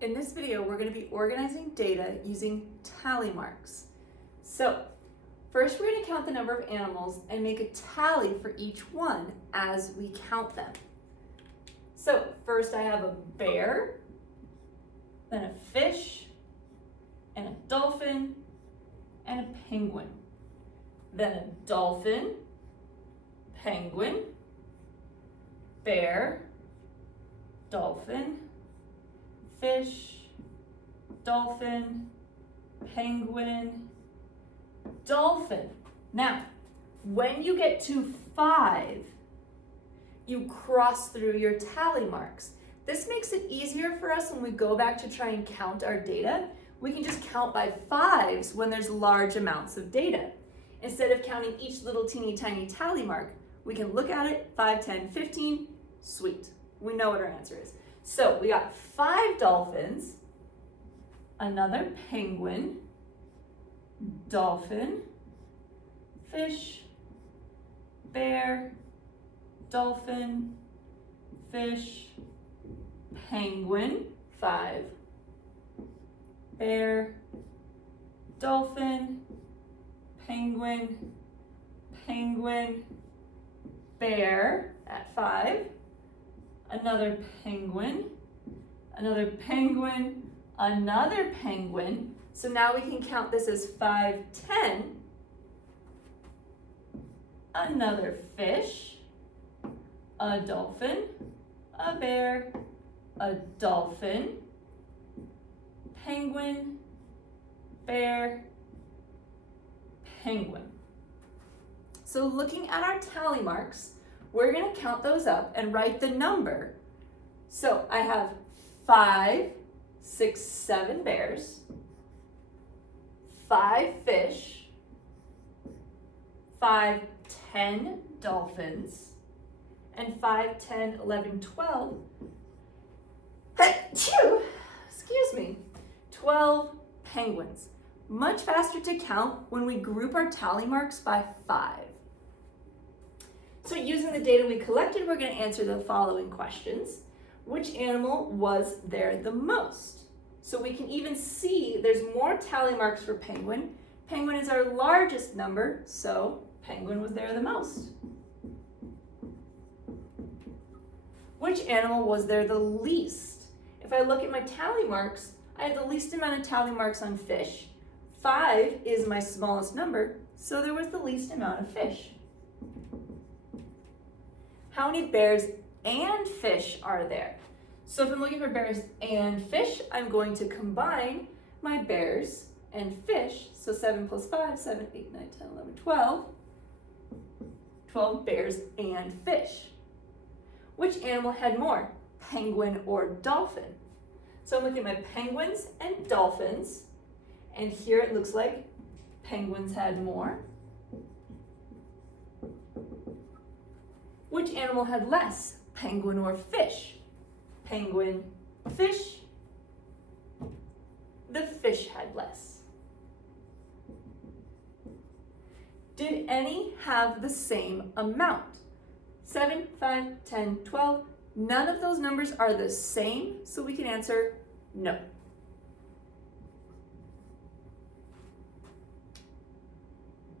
In this video, we're going to be organizing data using tally marks. So, first we're going to count the number of animals and make a tally for each one as we count them. So, first I have a bear, then a fish, and a dolphin, and a penguin. Then a dolphin, penguin, bear, dolphin, fish, dolphin, penguin, dolphin. Now, when you get to 5, you cross through your tally marks. This makes it easier for us when we go back to try and count our data. We can just count by 5s when there's large amounts of data. Instead of counting each little teeny tiny tally mark, we can look at it, 5, 10, 15, sweet. We know what our answer is. So we got 5 dolphins, another penguin, dolphin, fish, bear, dolphin, fish, penguin, 5, bear, dolphin, penguin, penguin, bear at 5, another penguin, another penguin, another penguin. So now we can count this as 5, 10, another fish, a dolphin, a bear, a dolphin, penguin, bear, penguin. So looking at our tally marks, we're going to count those up and write the number. So I have 5, 6, 7 bears, 5 fish, 5, 10 dolphins, and 5, 10, 11, 12, excuse me, 12 penguins. Much faster to count when we group our tally marks by 5. So using the data we collected, we're going to answer the following questions. Which animal was there the most? So we can even see there's more tally marks for penguin. Penguin is our largest number, so penguin was there the most. Which animal was there the least? If I look at my tally marks, I have the least amount of tally marks on fish. 5 is my smallest number, so there was the least amount of fish. How many bears and fish are there? So if I'm looking for bears and fish, I'm going to combine my bears and fish. So 7 plus 5, 7, 8, 9, 10, 11, 12. 12 bears and fish. Which animal had more, penguin or dolphin? So I'm looking at my penguins and dolphins. And here it looks like penguins had more. Which animal had less, penguin or fish? Penguin, fish. The fish had less. Did any have the same amount? 7, 5, 10, 12. None of those numbers are the same, so we can answer no.